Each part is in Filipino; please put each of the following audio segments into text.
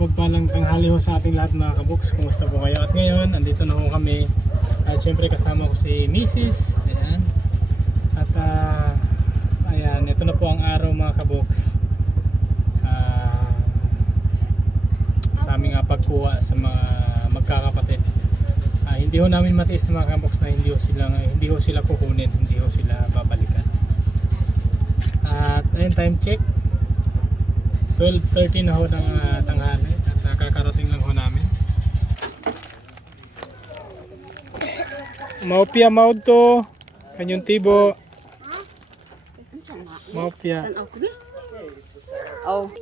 Mapagpalang tanghali ho sa ating lahat mga kaboks. Kumusta po kayo? At ngayon, andito na ho kami. At syempre kasama ko si Mrs. Ayan. At ayan, ito na po ang araw mga kaboks. Sa aming pagkuha sa mga magkakapatid. Hindi ho namin matiis na mga kaboks na hindi ho sila kukunin, hindi ho sila babalikan. At ayun, time check. 12:30 na ho ng tanghali at nakakarating lang ho namin. Maupya mauto kanyang tibo. Maupya. Oh.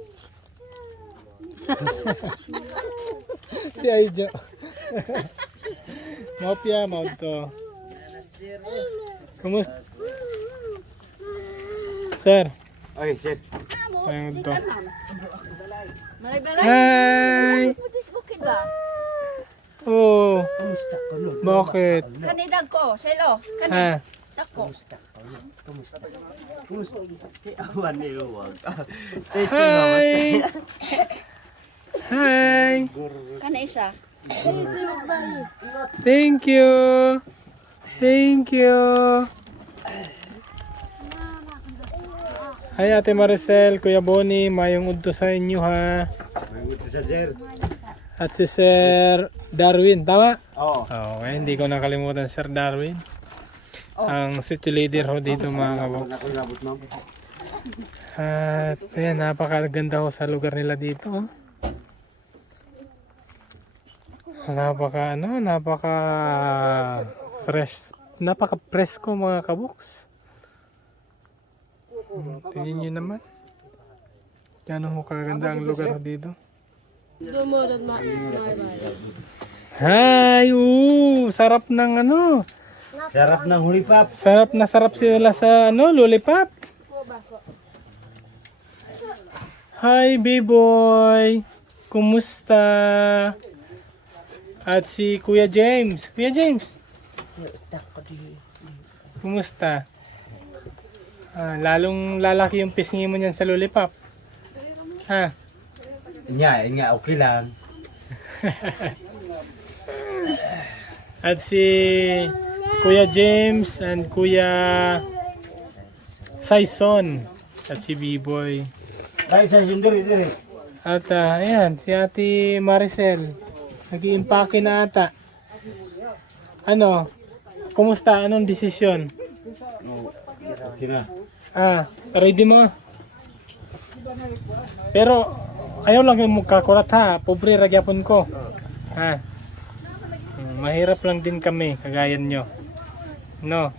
Si Aijo. Maupya mauto. Kumusta? Sir. Oy, sir. Ayun to. Malay-balay. Hi! Bukid ba? Oh, Kumusta ka no? bakit? Kanidag ko, selo. Kani. Ha? Dako. Kumusta? Si Awan ni Luwag. Hi! Hi! Kana isa. Thank you! Thank you! Hi Ate Maricel, Kuya Bonnie, mayong udto sa inyo ha. Mayroon sa sir. At si Sir Darwin, tama? Oo. Okay, hindi ko nakalimutan Sir Darwin. Ang city leader ho dito mga kaboks. Ako nabot ma'am. At ayan, napakaganda ho sa lugar nila dito. Oh. Napaka fresh, napaka presko mga kaboks. Tingin nyo naman. Gano'n ho kaganda ang lugar ho dito. Hi! Sarap ng Sarap ng hulipap. sarap na sarap sila sa lollipop. Hi B-boy! Kumusta? At si Kuya James. Kuya James! Kumusta? Lalong lalaki yung pisngi mo niyan sa lollipop. Ha? Nga, okay lang. At si Kuya James and Kuya Saison. At si B-boy. Tayo sa sunduri dire. At ayan, si Ate Maricel. Nag-iimpake na ata. Ano? Kumusta? Anong desisyon? Okay na. Ready mo? Pero ayaw lang yung magkakurat ha. Pobre ragyapon ko. Ha? Mahirap lang din kami, kagaya nyo. No?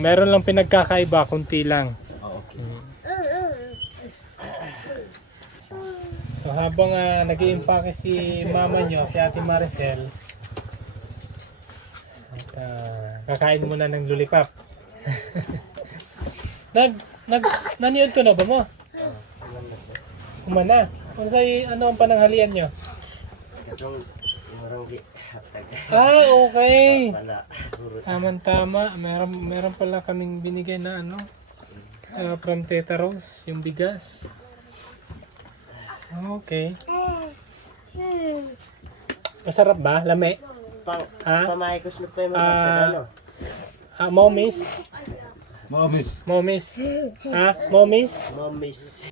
Meron lang pinagkakaiba, kunti lang. Okay. So habang nag-iimpake si mama nyo, si Ate Maricel, at kakain muna ng lollipop. Naniod to na ba mo? Kumana. Kung ano ang pananghalian nyo? Okay. Tama. Meron pala kaming binigay na from Teta Rose, yung bigas. Okay. Masarap ba? Lame? Pamaikos na tayo mga Momis? Momis. Momis? Momis? Momis.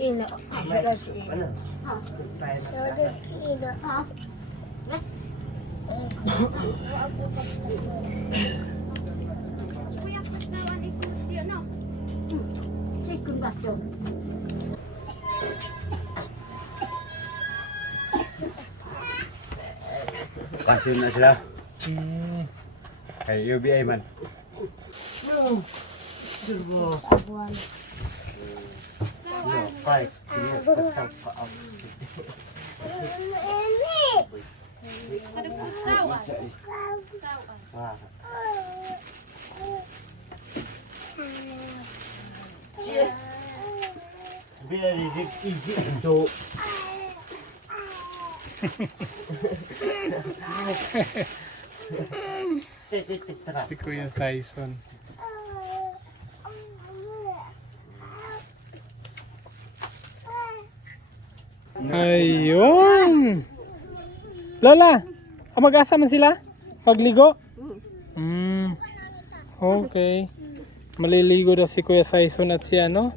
Ino. Ano? Pasyon na sila. Kay UBI man. No, 5. Very easy to. Si Kuya Saison. Ayun. Lola, mag-asa man sila? Pagligo? Okay. Maliligo daw si Kuya Saison at si ano?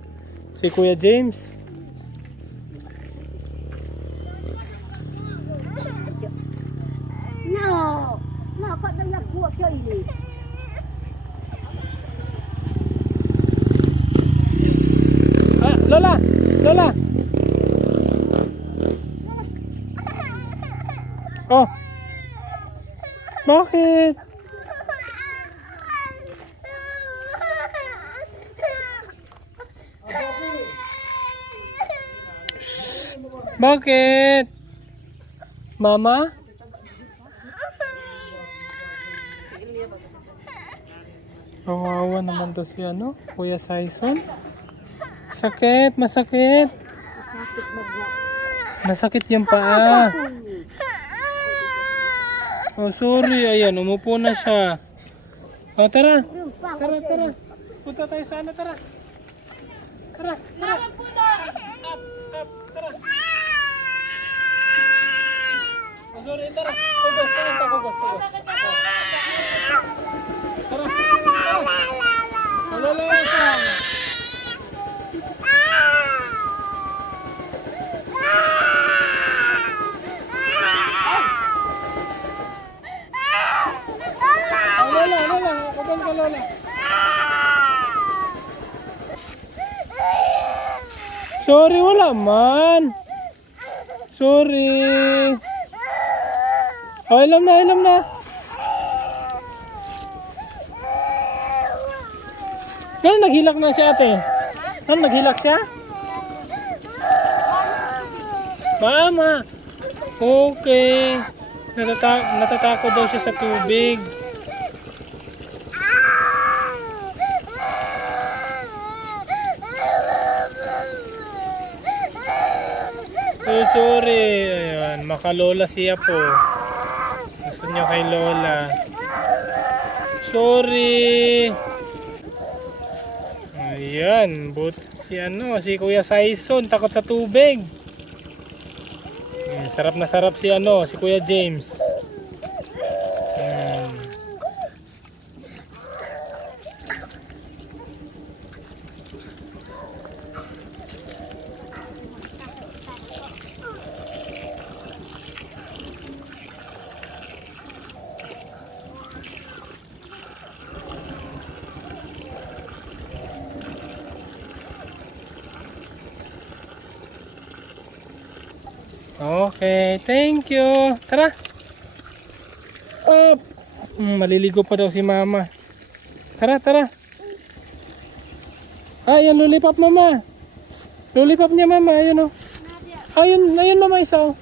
Si Kuya James. No. Dapat na nagkuha siya ini. Ah, Lola! Lola! Oh! Bakit? Shh! Bakit? Mama? Kawawa naman to si ano, Kuya Saison. Sakit, masakit. Masakit yung paa. Oh, sorry. Ayan, umupo na siya. Oh, tara. Tara, tara. Punta tayo sa ano, tara. Tara, tara. Up, up, tara. Oh, sorry, tara. Tugos, tara, tugos, tugos. Tara. Malala ka. Lola, Lola, kapan ka Lola? Sorry, wala man. Sorry. Oh, ilam na, ilam na. Ano, naghilak na siya ate? Ano, naghilak siya? Mama. Okay. Natatakot daw siya sa tubig. Oh, sorry. Ayan, makalola siya po. Gusto niyo kay Lola. Sorry. Ayan, si Kuya Saison takot sa tubig. Sarap na sarap si si Kuya James. Okay, thank you. Tara. Up. Maliligo pa daw si Mama. Tara, tara. Ayan, lollipop Mama. Lollipop niya Mama, ayun oh. Ayun, ayun Mama, isa oh.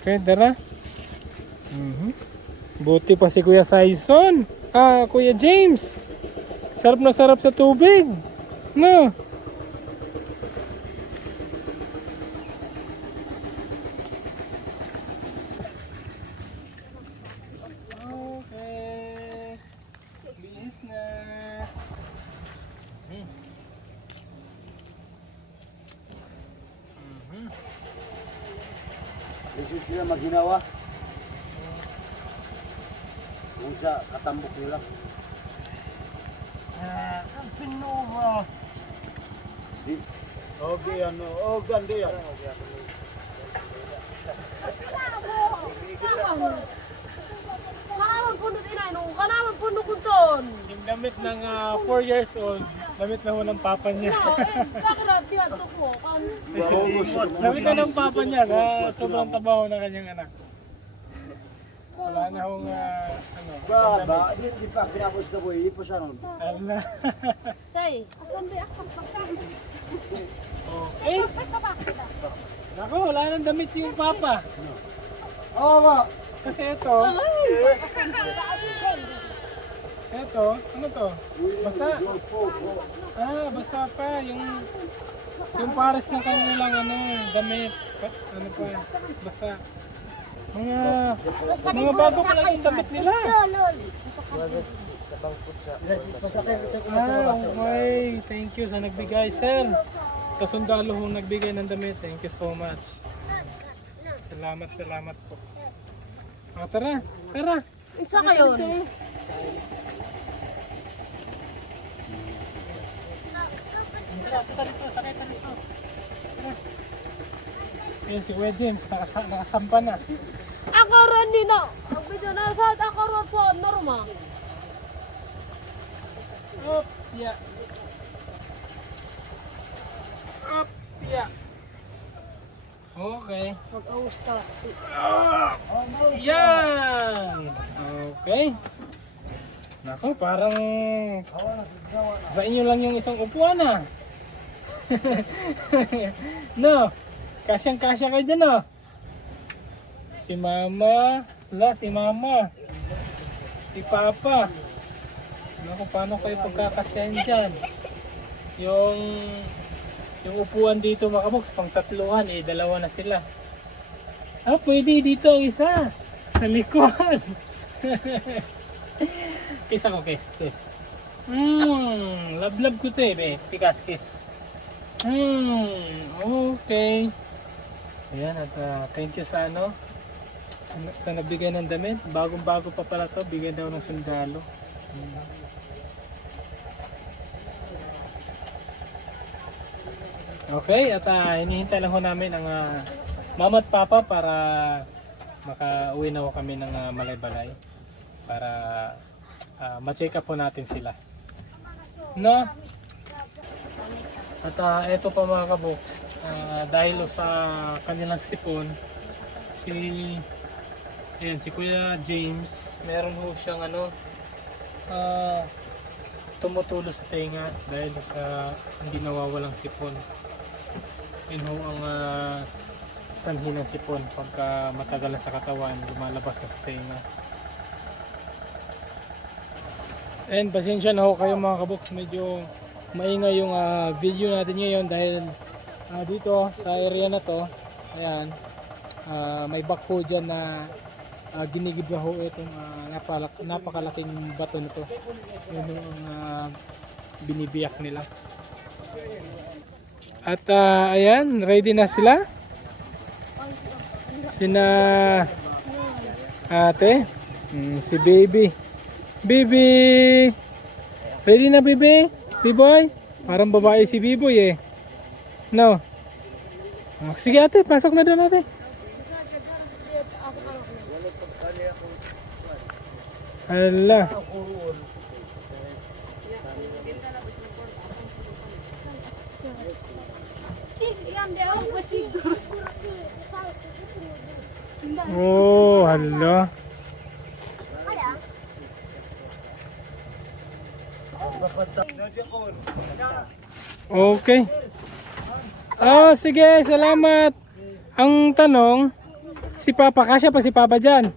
Okay, tara. Buti pa si Kuya Saison. Kuya James. Sarap na sarap sa tubig. No. Okay. Bilis na. Gusto sila maghinawa. Kung sa katambok nila. Ang pinuha. Okay, ano? Oh, ganda yan. Kanaman puno inay no, kanaman puno kunton. Yung damit ng 4 years old, damit na ho ng papa niya. Sakra tiyato ko kan. Damit na ng papa niya sa sobrang tabaho ng kanyang anak. Wala na hong Ba, di pa kinapos ka po, ipos ano. ala. Say, asan ba ako pagkain? Okay. Nako, wala nang damit yung papa. Oo nga. Kasi ito, ano to? Basa. Basa pa. Yung pares ng kanilang damit. Ano pa, basa. Mga bago pa lang yung damit nila. Okay. thank you sa nagbigay, sir. Sa sundalo ho nagbigay ng damit. Thank you so much. Salamat po. Tara. Isa kayo. Tara rito, sakay pa rito. Tara. Ayun si Kuya James, nakasampa na. Ako rin din na. Ang video na sa ako rin sa norma. Up, yeah. Okay. Mag-awas ka. Yan! Okay. Nako, parang sa inyo lang yung isang upuan ah. No, kasyang-kasya kayo dyan oh. Si Mama, si Mama, si Papa. Nako, paano kayo pagkakasyahin dyan? Yung upuan dito mga kaboks, pang tatluhan eh, dalawa na sila. Pwede dito ang isa. Sa likod. Kiss ako, kiss. Love ko to eh, be. Pikas, kiss. Okay. Ayan, at thank you sa sa nabigay ng damit. Bagong-bago pa pala to, bigay daw ng sundalo. Okay, at hinihintay lang ho namin ang mama at papa para makauwi na ho kami ng Malaybalay para ma-check up po natin sila. No? At eto pa mga kaboks, dahil sa kanilang sipon, si Kuya James, meron ho siyang tumutulo sa tenga dahil sa hindi nawawalang sipon. Yun ho ang sanhi ng sipon pagka matagal na sa katawan, lumalabas na sa tenga. And pasensya na ho kayo mga kaboks, medyo maingay yung video natin ngayon dahil dito sa area na to, ayan, may backhoe dyan na ginigibla ho itong napakalaking bato nito. Yun ang binibiyak nila. At ayan, ready na sila. Sina ate, si baby. Baby! Ready na baby? B-boy? Parang babae si B-boy eh. No? Sige ate, pasok na doon ate. Hala. Oh, hala. Okay. Oh, sige, salamat. Ang tanong, si Papa, kasya pa si Papa dyan?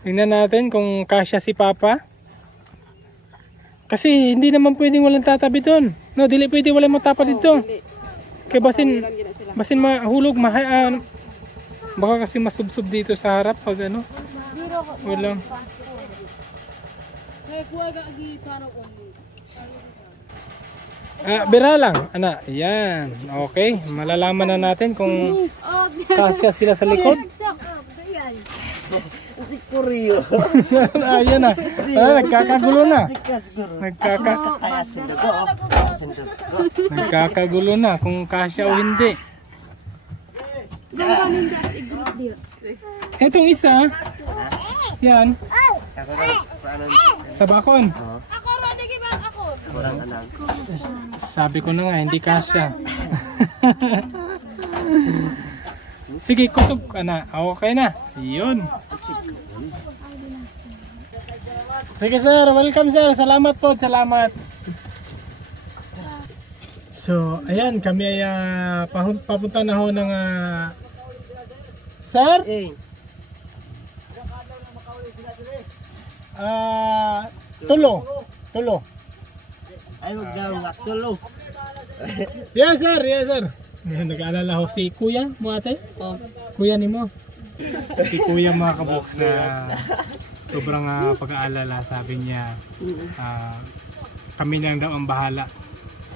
Tingnan natin kung kasya si Papa. Kasi hindi naman pwedeng walang tatabi doon. No, dili pwede walang matapa dito. Kaya basin mahulog, baka kasi masubsob dito sa harap pag walang. Bira lang, anak. Ayan, okay. Malalaman na natin kung kasya sila sa likod. Si Kuryo. Ayan na. Nagkakagulo na. Nagkakagulo na kung kasya o hindi. Etong isa, yan. Sa bakon. Sabi ko na nga, hindi kasya. Sige, kusog ka na. Okay na. Yun. Sige sir, welcome sir. Salamat po, salamat. So, ayan, kami ay papunta na ho ng sir? Tulo. Ay, wag daw, tulo. Yes sir, yes sir. Nag-aalala ho si kuya mo ate? Kuya ni mo. Si Kuya mga kaboks na sobrang pag-aalala, sabi niya kami lang daw ang bahala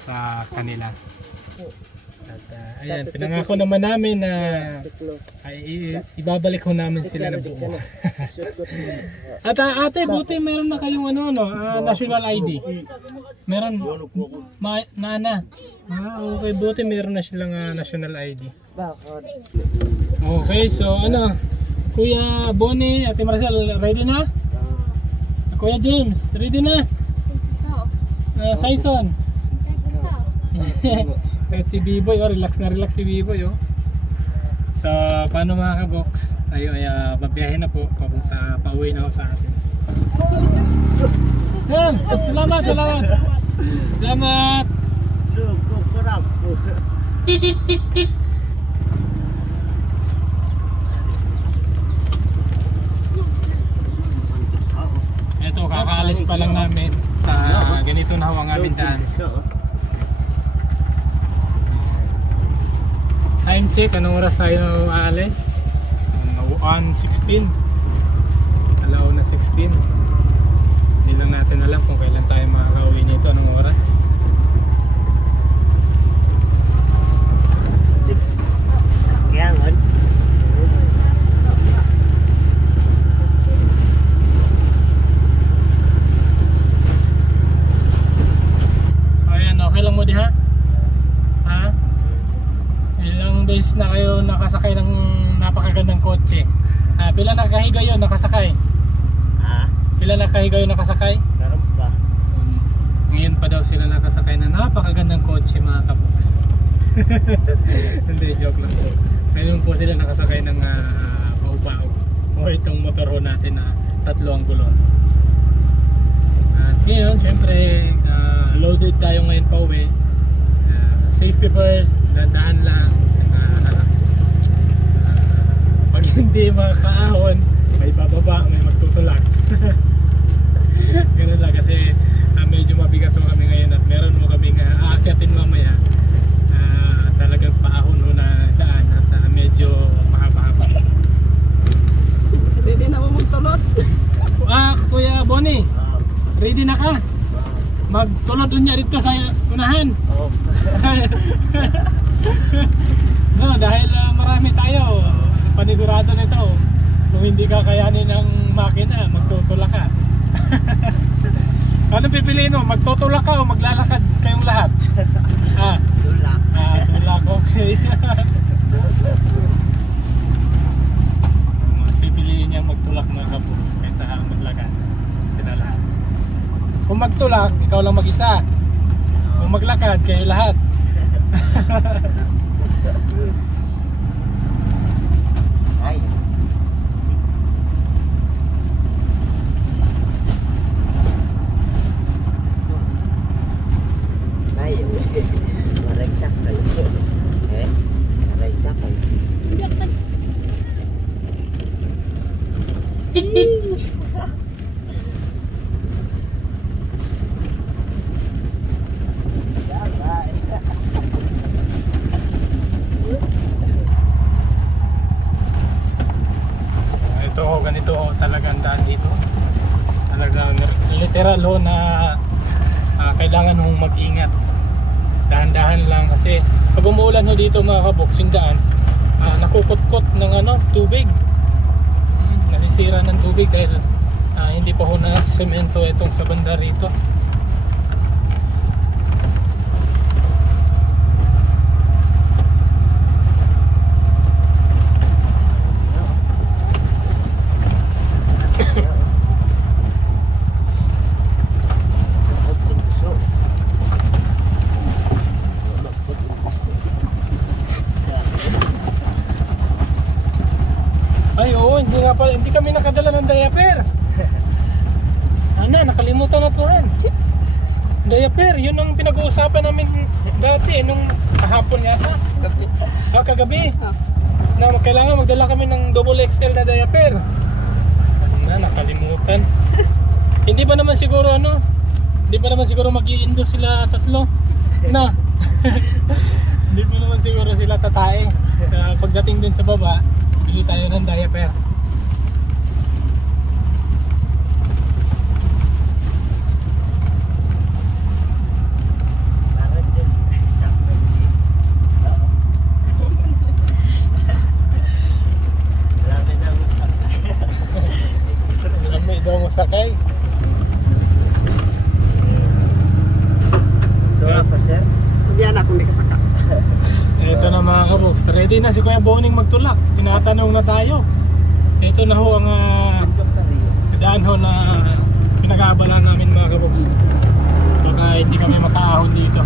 sa kanila. At ayan, pinangako naman namin na ibabalik ho namin sila na buo. At ate, buti meron na kayong national ID. Meron na. Okay, buti meron na silang national ID. Bakit? Okay, so Kuya Bonnie, Ate Maricel, ready na? Kuya James, ready na? Saison. At si Biboy, relax na relax si Biboy. So, paano mga kaboks? Tayo ay babiyahin na po pauwi na ako sa atin. Sam, salamat. Salamat. Ito, kakaalis pa lang namin. Ganito na ho ang aming daan. Time check, anong oras tayo aalis? 1:16. Alaw na 16. Hindi lang natin alam kung kailan tayo makakauwi nito, anong oras. Kaya nga. So ayan, okay lang mo di ha? Ha? Ilang days na kayo nakasakay ng napakagandang kotse? Pila nakahiga yun nakasakay? Pila nakahiga yun nakasakay? Meron ba? Ngayon pa daw sila nakasakay ng napakagandang kotse mga kaboks. Hindi, joke lang po. Ngayon po sila nakasakay ng baw-baw. O itong motor ho natin na 3 ang gulong. At ngayon, syempre, loaded tayo ngayon pa uwi. Safety first, dadaan lang. Pag hindi makakaahon, may bababa, may magtutulak. Ganun lang kasi medyo mabigat mo kami ngayon at meron mo kaming aakyatin mamaya. Talagang paahon ho na daan at medyo mahaba-haba. Ready na mo magtulot? Kuya Bonnie, ready na ka? Magtulod unya dito sa unahan. Oo. No, dahil marami tayo, panigurado nito. Kung hindi kakayanin ng makina, magtutulak ka. Ano pipiliin mo? Magtutulak ka o maglalakad kayong lahat? Tulak. Tulak, okay. Mas pipiliin niya magtulak mga kaboks kaysa maglakad. Sila lahat. Kung magtulak, ikaw lang mag-isa. Kung maglakad, kayo lahat. Ay. Ay, maragsak kayo. Maragsak kayo. Ganito talaga ang daan dito. Talagang literal ho na kailangan hong mag-ingat. Dahan-dahan lang kasi pag umuulan ho dito mga kaboks yung daan, nakukot-kot ng tubig. Nasisira ng tubig dahil hindi pa ho na semento itong sa banda rito. Hindi kami nakadala ng diaper. Nakalimutan na tuhan. Diaper, yun ang pinag-uusapan namin dati nung kahapon yata. Kagabi. Na kailangan magdala kami ng double XL na diaper. Nakalimutan. Hindi ba naman siguro Hindi ba naman siguro mag-i-indo sila tatlo? Hindi po naman siguro sila tatae. Kaya pagdating dun sa baba, bili tayo ng diaper. Bakit din? Sakit. Marami na ang sakit. May daw masakay. Doon pa, sir. Diyan ako may kasaka. Ito na mga kaboks, ready na si Kuya Boning magtulak. Tinatanong na tayo. Ito na ho ang daan ho na pinag-aabalan namin mga kaboks. Baka hindi kami makaahon dito.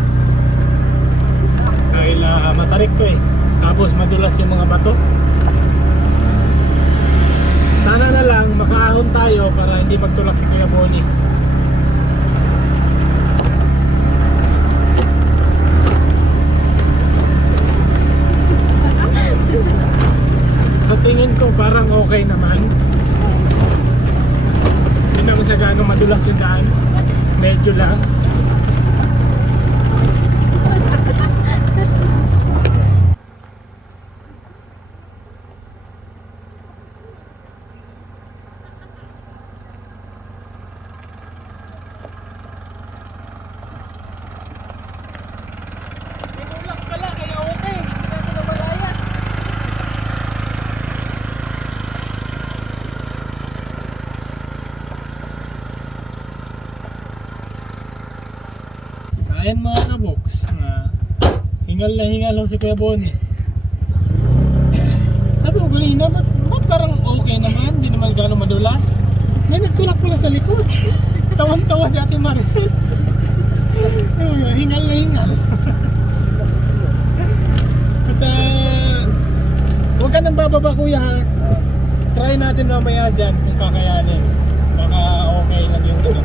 Dahil matarik to eh. Tapos madulas yung mga bato. Sana na lang makaahon tayo para hindi magtulak si Kuya Boning. Sa tingin ko parang okay naman. Hindi naman siya gaano madulas yung daan. Medyo lang. Minulak pala kaya okay. Hindi natin namalayan. Ayan mga kaboks, hingal na hingal ho si Kuya Bonnie. Sabi ko kanina, ba't parang okay naman, hindi naman gano'ng madulas. May nagtulak pala sa likod. Tawan-tawa si Ate Maricel. Hingal na hingal. At huwag ka nang bababa kuya ha. Try natin mamaya dyan kung kakayanin. Baka okay lang yung ano.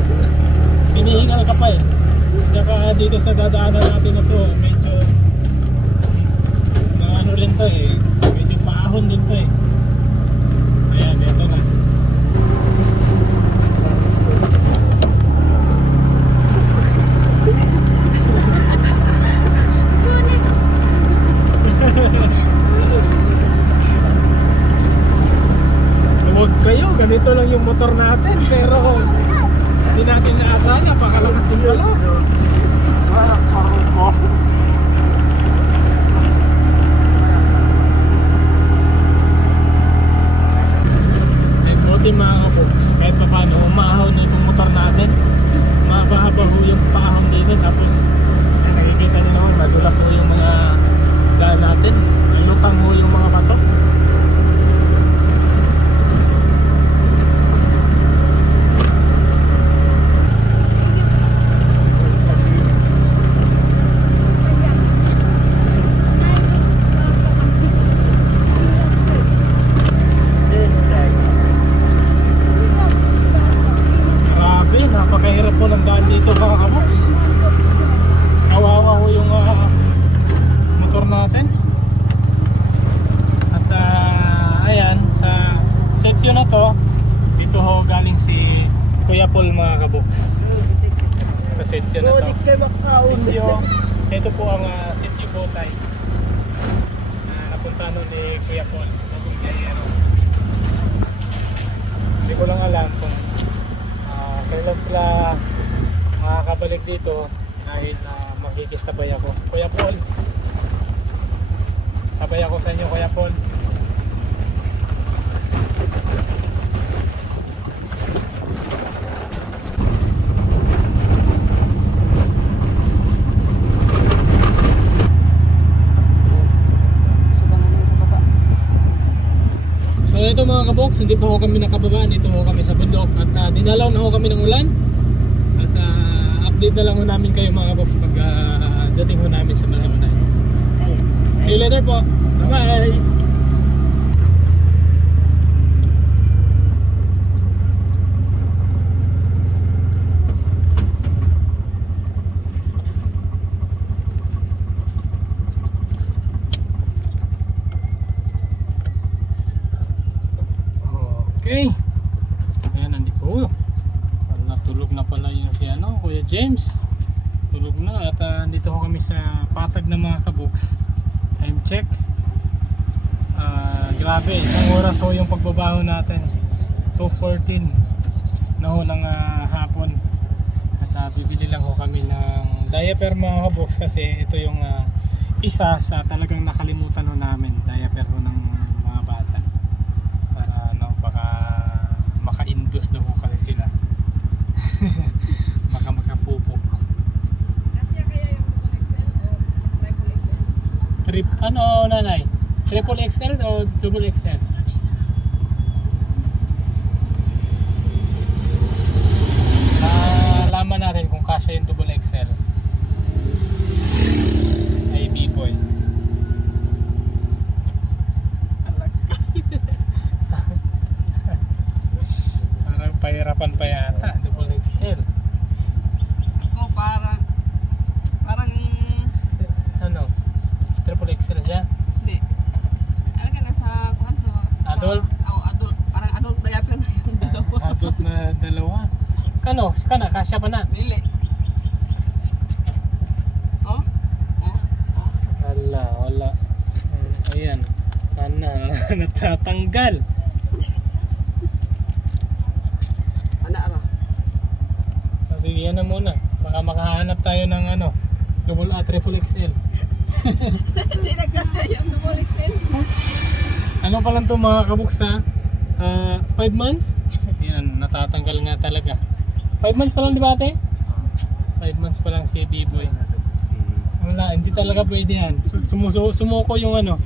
Hinihingal ka pa eh. Saka dito sa dadaanan natin na to, medyo ano rin to eh, medyo paahon din to eh. Ayan, ito na. Huwag kayo, ganito lang yung motor natin, pero hindi natin naasahan, napakalakas din pala. Eh, buti mga kaboks, kahit pa paano umahon na itong motor natin. Mahaba ho yung paahon dito, tapos nakikita nyo naman, madulas ho yung mga daan natin. Lutang ho yung mga bato. Grabe, napakahirap po ng daan dito mga kaboks. Kawawa ho yung motor natin. At ayan, sa setyo na to, dito ho galing si Kuya Paul mga kaboks. Sa setyo na to. Setyo, ito po ang setyo botay. Napunta nun ni Kuya Paul. Bagong Gayero. Hindi ko lang alam kung kailan sila makakabalik dito dahil makikisabay ako. Kuya Paul, sabay ako sa inyo Kuya Paul. So ito mga kaboks, hindi pa ho kami nakababa, dito ho kami sa bundok at dinalaw na ho kami ng ulan. At update na lang ho namin kayo mga kaboks pag dating ho namin sa Malamanay. See you later po. Bye bye. Okay. Ayan, nandito po. Natulog na pala yung si Kuya James. Tulog na at nandito ho kami sa patag ng mga kaboks. Time check. Grabe, isang oras ho yung pagbabaho natin. 2:14 na ho ng hapon. At bibili lang ho kami ng diaper mga kabox kasi ito yung isa sa talagang nakalimutan ho namin. Diaper ho ng mga bata. Para baka maka-induce na ho kasi sila. Baka makapupo. Kasi kaya yung XL o triple XL? Ano nanay? Triple XL o double XL? Malaman natin kung kasya yung double XL. Ay B-boy. Parang pahirapan pa yata double XL. Ako parang Ano? Triple XL siya? hindi. Ano ka nasa kuhan sa Adult? adult. Parang adult diaper na yung dalawa. Adult na dalawa. Kana, kasya pa na. Dili. Oh? Wala. Ayan. Natatanggal. Ana ra. Sige, yan na muna. Baka makahanap tayo ng triple XL. Hindi na kasi yung double XL. Ano pa lang to mga kabuksa? 5 months? Yan, natatanggal nga talaga. 5 months pa lang di ba ate? 5 months pa lang si B-boy. Wala, hindi talaga pwede yan. Sumuko yung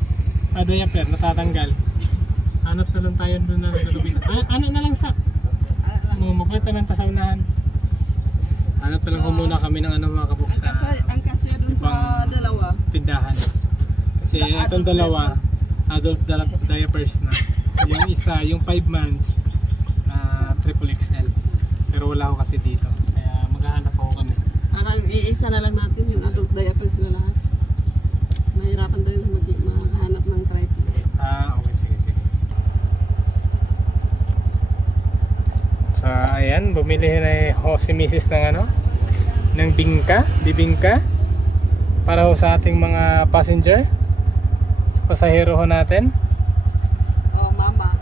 diaper, natatanggal. Hanap na lang tayo doon na sa lubin. Ano na lang sa? Magkwenta ng tasawnahan. Hanap na lang ko muna kami ng mga kabuksa. Ang kasya dun sa dalawa. Tindahan. Kasi itong dalawa, adult diapers na. Yung isa, yung 5 months, triple XL. Pero wala ako kasi dito. Kaya maghahanap ako kami. Parang iisa na lang natin yung adult diapers na lahat. Mahirapan tayo maghanap ng triple. Okay, sige. So, ayan, bumili na si Mrs. ng bibingka para ho sa ating mga passenger. Sa pasahero ho natin. Oh, mama.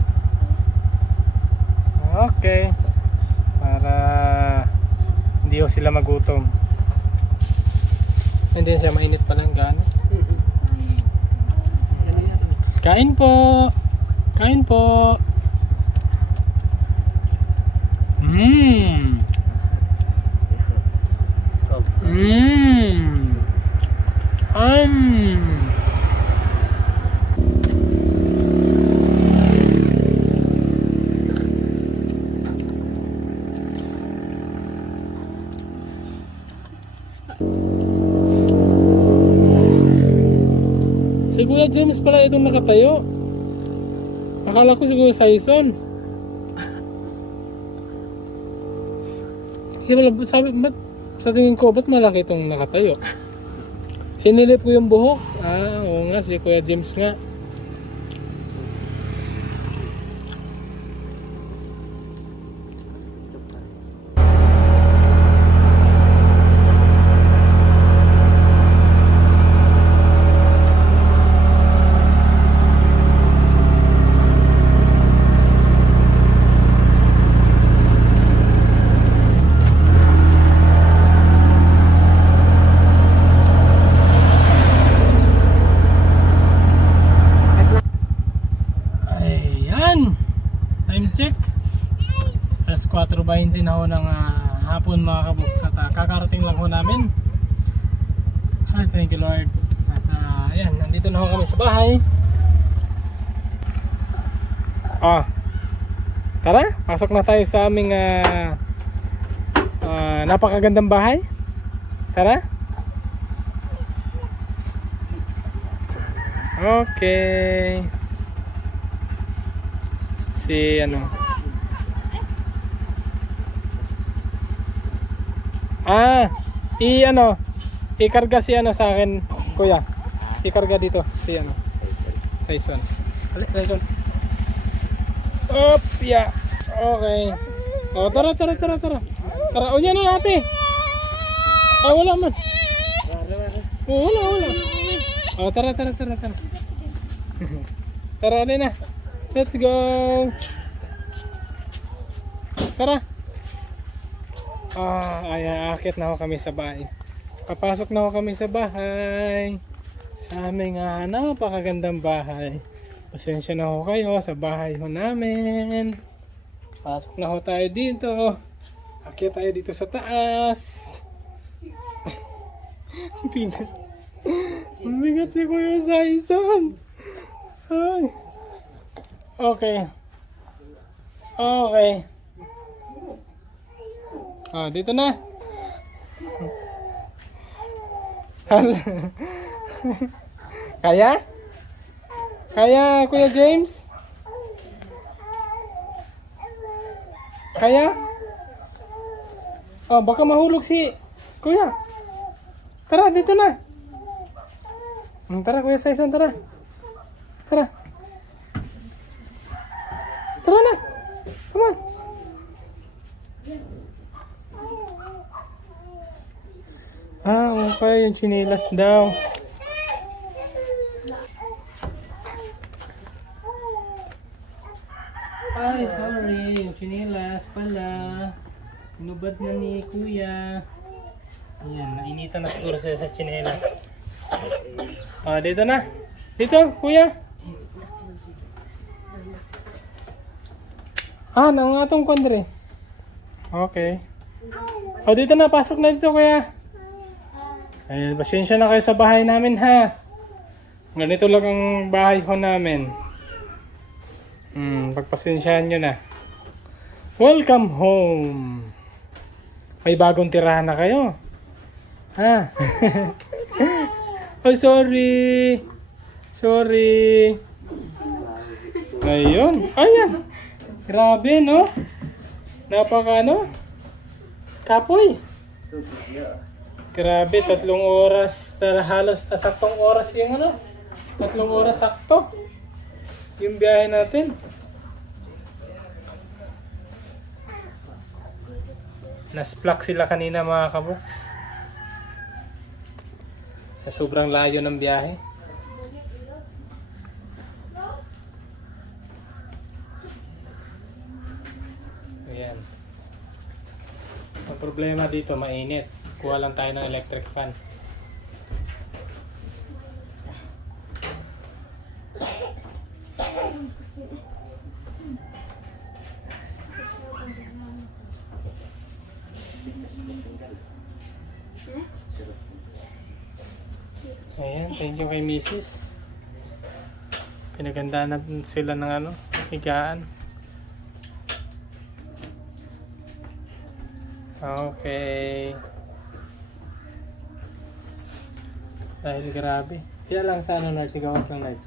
Okay. Para hindi ho sila magutom. Hindi siya mainit pa lang gaano. Kain po. Si Kuya James pala itong nakatayo. Akala ko si Kuya Saison. Ba't sa tingin ko, ba't malaki itong nakatayo? Sinilip ko yung buhok. Oo nga, si Kuya James nga. Time check. Alas 4:20 na ho ng hapon mga kabuks. At kakarating lang ho namin. Thank you Lord. At ayan, nandito na ho kami sa bahay. Tara, pasok na tayo sa aming napakagandang bahay. Tara. Okay. Ikarga si sa akin, kuya. Ikarga dito si Saison. Saison. Yeah. Okay. Tara. Tara, o yan ate. Wala man. Wala. Oh, tara. Tara na. Let's go. Tara. Aakit na ako kami sa bahay. Papasok na ako kami sa bahay. Sa aming napakagandang bahay. Pasensya na ho kayo sa bahay ho namin. Pasok na ho tayo dito. Akyat tayo dito sa taas. Bigat. Ang bigat ni Kuya Saison. Ay. Okay. Dito na. Kaya? Kaya, Kuya James? Kaya? Baka mahulog si Kuya. Tara, dito na. Tara, Kuya Saison, tara. Tara na. Come on. Okay, yung chinilas daw. Ay, sorry. Yung chinilas pala. Inubad na ni Kuya. Ayan, nainitan na siguro siya sa chinilas. Dito na. Dito, Kuya. Nang atong kondre. Okay. Dito na. Pasok na dito, Kuya. Ay, pasensya na kayo sa bahay namin, ha. Ganito lang ang bahay ho namin. Pagpasensyahan nyo na. Welcome home. May bagong tirahan na kayo. Ha? Oh, sorry. Ayun. Ayan. Grabe, no? Napaka, kapoy. Grabe, 3 oras. Halos saktong oras yung 3 oras sakto. Yung biyahe natin. Nasplak sila kanina, mga kaboks. Sa sobrang layo ng biyahe. Ayan. Ang problema dito, mainit. Kuha lang tayo ng electric fan. Ayan, thank you kay Mrs. Pinagandaan natin sila ng higaan. Okay. Dahil grabe. Kaya lang sa Nard, sigawas lang Nard.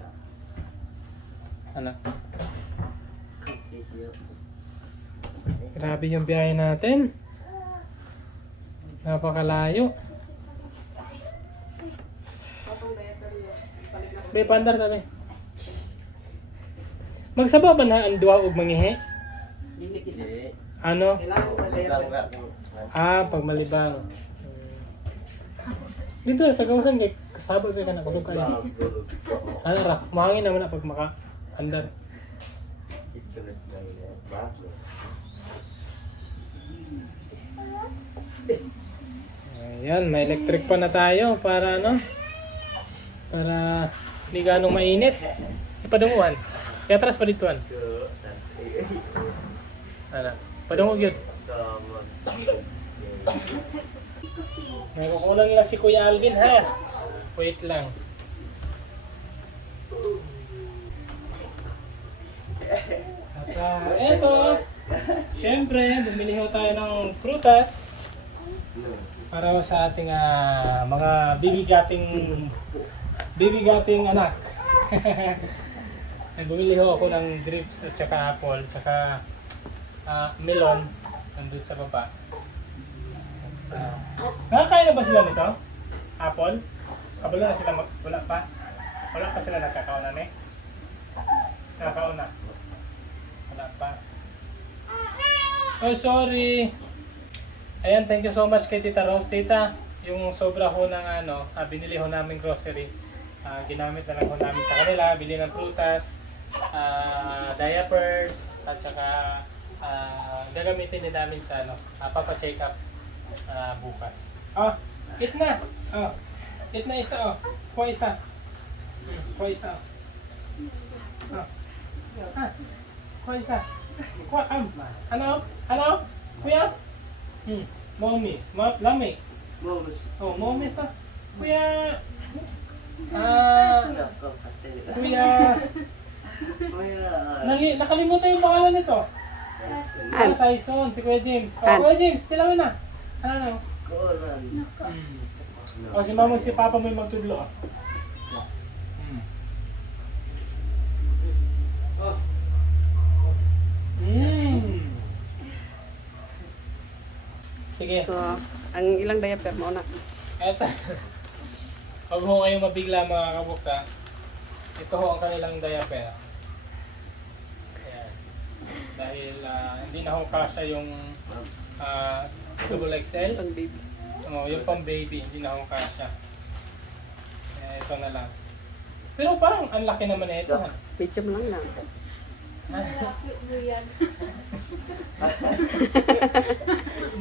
Grabe yung biyahe natin. Napakalayo. May pandar sabi. Magsaba ba na ang duwa ug mangihi? Ano? Pag malibang. Dito sa gawasan kay kasabot kay kana kusog kay. Ra, mahangin naman na pag maka-andar. Ayan, may electric pa na tayo para para hindi ganong mainit. Ipadunguhan. Kaya atras pa dituan. Padungog yun. Nakukulang lang si Kuya Alvin, ha? Wait lang. At eto, syempre, bumili ho tayo ng prutas para sa ating mga bibigating anak. Bumili ho ako ng grapes at saka apple, saka melon nandun sa baba. Nakakain na ba sila nito? Apple? Wala na sila wala pa? Wala pa sila nagkakaon na Nakakaon na? Wala pa. Oh, sorry. Ayan, thank you so much kay Tita Rose. Tita, yung sobra ho ng binili ho namin grocery. ginamit na lang ho namin sa kanila, bili ng prutas, diapers, at saka gagamitin din namin sa papa-check up bukas. Oh, eat na! Oh, eat na isa, oh. Kuha isa. Kuha isa. Oh. Kuha isa. Kuha, Ano? Ano? Kuya? Momis. Lamig. Oh, momis na. Kuya! Kuya! Nakalimutan yung pangalan nito. Saison, si Kuya James. Oh, Kuya James, tilawin na. Ano? O, si mama, si papa mo yung magtudlo. Sige. So, ang ilang diaper mo na. Eto. Huwag ho kayong mabigla mga kabuks ha. Ito ho ang kanilang diaper. Ayan. Dahil hindi na ho kasya yung double XL. Pang baby. Yung pang baby, hindi na ho kasya. Ito na lang. Pero parang ang laki naman na ito ha. Medium lang lang.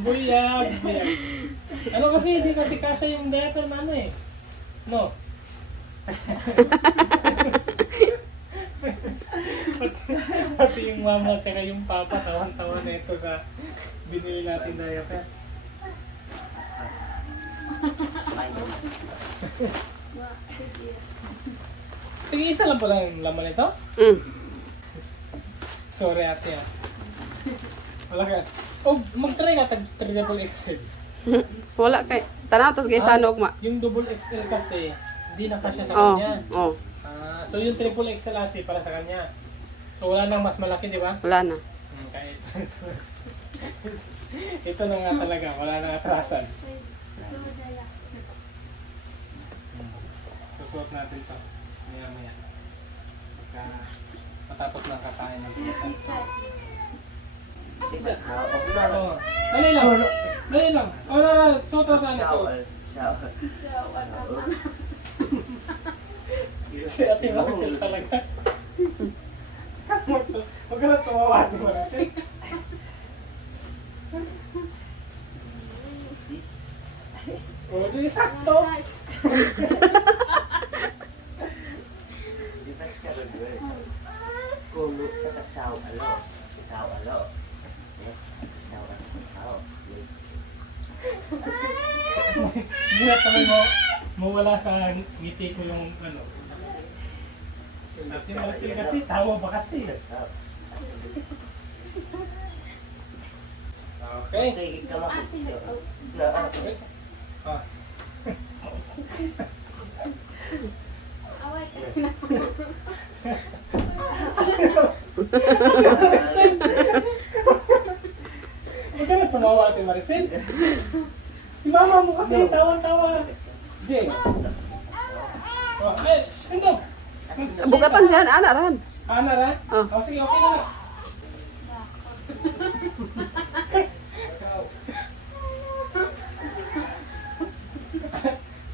Buyag. Ano kasi, hindi kasi kasya yung diaper na ano eh. No. pati yung mama at saka yung papa, tawan-tawa na ito sa binili natin diaper. Sige, isa lang pala yung laman nito. Sorry ate ah. Wala ka. Oh, mag-try ka tag triple XL. Wala kay. Tanaw tos kay sanog ma. Yung double XL kasi hindi na kasya sa Oh, kanya. oh. So yung triple XL ate para sa kanya. So wala nang mas malaki, di ba? Wala na. Kahit ito na nga talaga, wala nang atrasan. Susuot natin to. Maya-maya. Pagka matapos ng kakain ng prutas. Oh, dali lang. Dali lang. Suot na tayo. Si Ate Marcel talaga. Huwag ka na tumawa, Ate Marcel. Oh, di sakto. Hindi na tayo mawala sa ngiti ko yung ano. Ate Marcel kasi, tawa ba kasi? Okay. Okay. Ah. Huwag ka na tumawa, Ate Maricel. Si mama mo kasi tawa-tawa. Jay. Oh, ay, sindog. Bugatan siya ana ran. Ana ra? Oh. Oh, sige, okay na.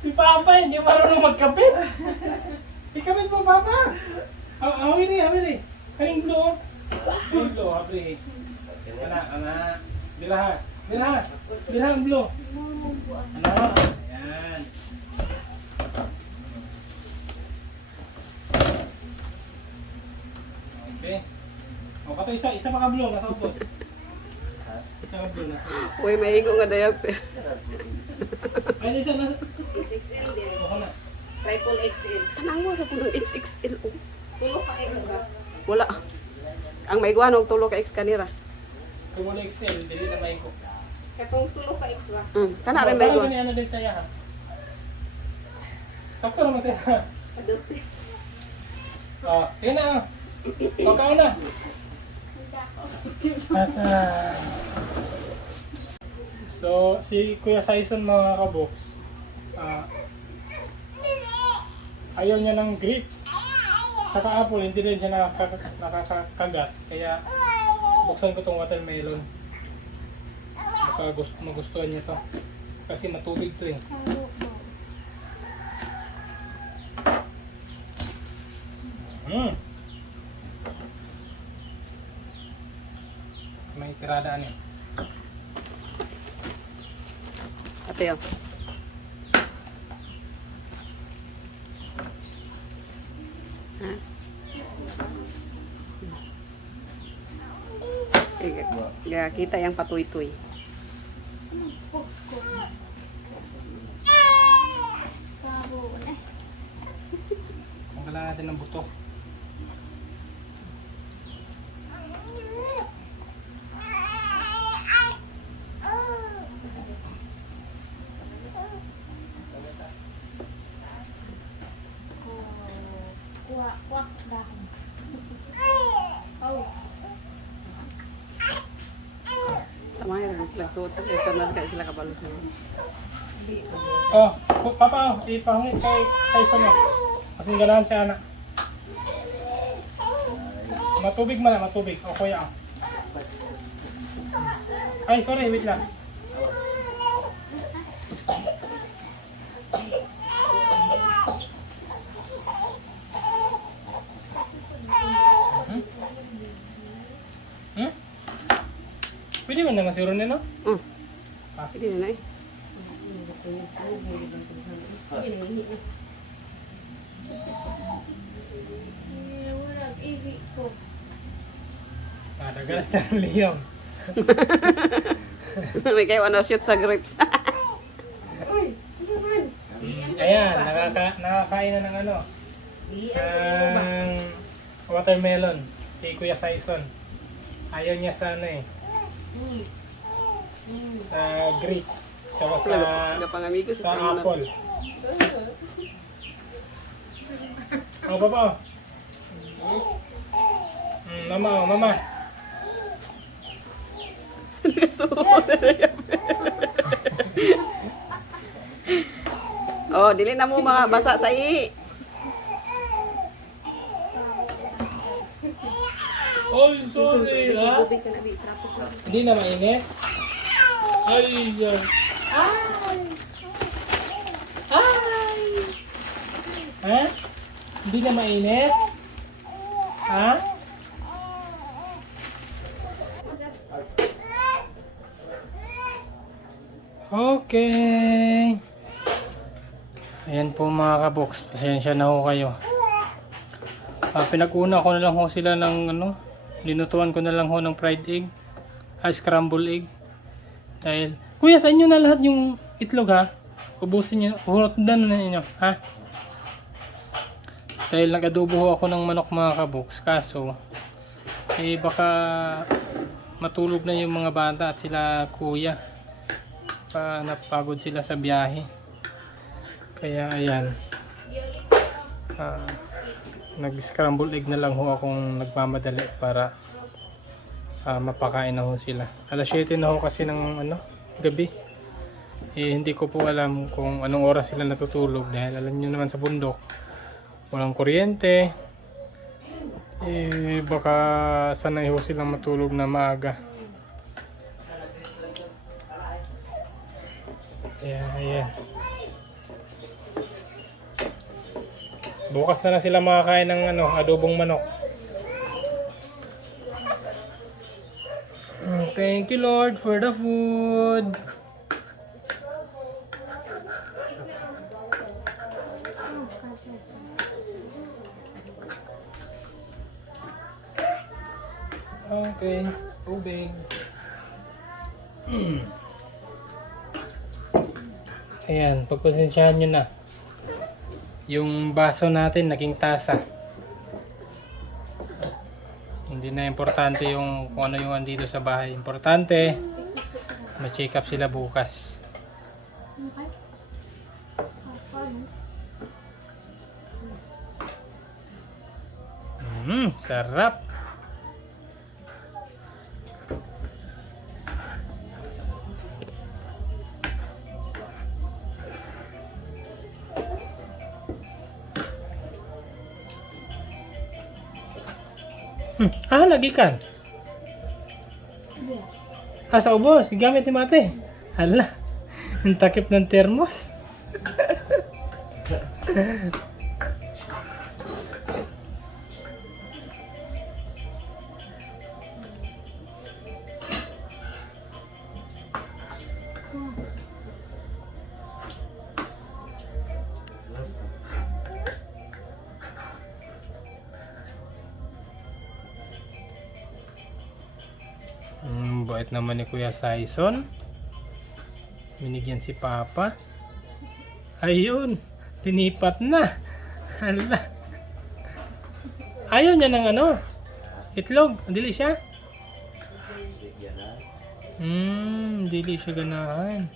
Si Papa hindi marunong magkabit. Ikabit mo, Papa. Hawin eh. Kaling blue. Kaling blue, habi. Ana. Biraha ang blue. Ano? Ayan. Okay. O, kato isa pa ka blue, nasa upos. Isa ka blue, nasa upos. Uy, maigo nga diaper. Ay, isa na. XXL din. Baka na. Triple XL. Anang wala ko ng XXL. Oh. Tulo ka X ba? Wala. Ang maiguan og tulo ka X kanira. Kung wala Excel, dili na main ko. Katong tulo ka X ba? Kana rin Parang maiguan. ganyan na din saya ha. Sakto naman saya. Adote. Sige na. Pagkaon na. So, si Kuya Saison mga kaboks, ayaw niya ng grapes. Saka apple, hindi rin siya nakakagat. Kaya, buksan ko tong watermelon. Baka magustuhan niya to. Kasi matubig to eh. May tiradaan eh. Ate, oh. Ha? Kita yung patuy-tuy. Tanggalan natin ng buto. Wak dah. Oh. Tama yun sila suot. Ito na kaya sila kabalo siya. Oh, papa, ipahungit kay Tyson mo. Kasi ganahan si anak. Matubig man, matubig. O kuya. Ay, sorry, wait lang. Pwede mo naman si Ronel, no? Hindi na eh. Wala ihi ko. Nagalas na ang liyong. May kayo ano shoot sa grapes. Uy, ano man? Ayan, nakakain na ng ano. Ng watermelon. Si Kuya Saison. Ayaw niya sa ano eh. Sa grapes. Tsaka sa Kapangamigo sa apple. Oh, papa. Mama, oh, mama. Oh, dili na mo mga basa sa i. Oh, sorry, ha? Hindi na mainit? Ay, yan. Ay! Ay! Ha? Hindi na mainit? Ha? Okay. Ayan po mga kabox. Pasensya na ho kayo. Pinag-una ko na lang ho sila ng ano. Linutuan ko na lang ho ng fried egg. Scrambled egg. Dahil, kuya sa inyo na lahat yung itlog ha. Ubusin nyo. Hurotdan na ninyo. Ha? Dahil nag-adobo ho ako ng manok mga kabox. Kaso, baka matulog na yung mga bata at sila kuya. Napagod sila sa biyahe. Kaya ayan. Nag-scrambled egg na lang ho akong nagmamadali para mapakain na ho sila. Alas 7 na ho kasi ng ano, gabi. Hindi ko po alam kung anong oras sila natutulog dahil alam nyo naman sa bundok walang kuryente. Baka sanay ho silang matulog na maaga. Ayan. Bukas na lang sila makakain ng ano, adobong manok. Thank you Lord for the food. Okay, tubig. Ayan, pagpasensyahan nyo na. Yung baso natin naging tasa. Hindi na importante yung kung ano yung andito sa bahay. Importante, ma-check up sila bukas. Sarap. Lagi kan? Sa ubos, gamit ni mate. Hala, ang takip ng termos. Bait naman ni Kuya Saison. Binigyan si Papa. Ayun, linipat na. Hala. Ayaw niya ng ano? Itlog, dili siya? Dili siya ganahan.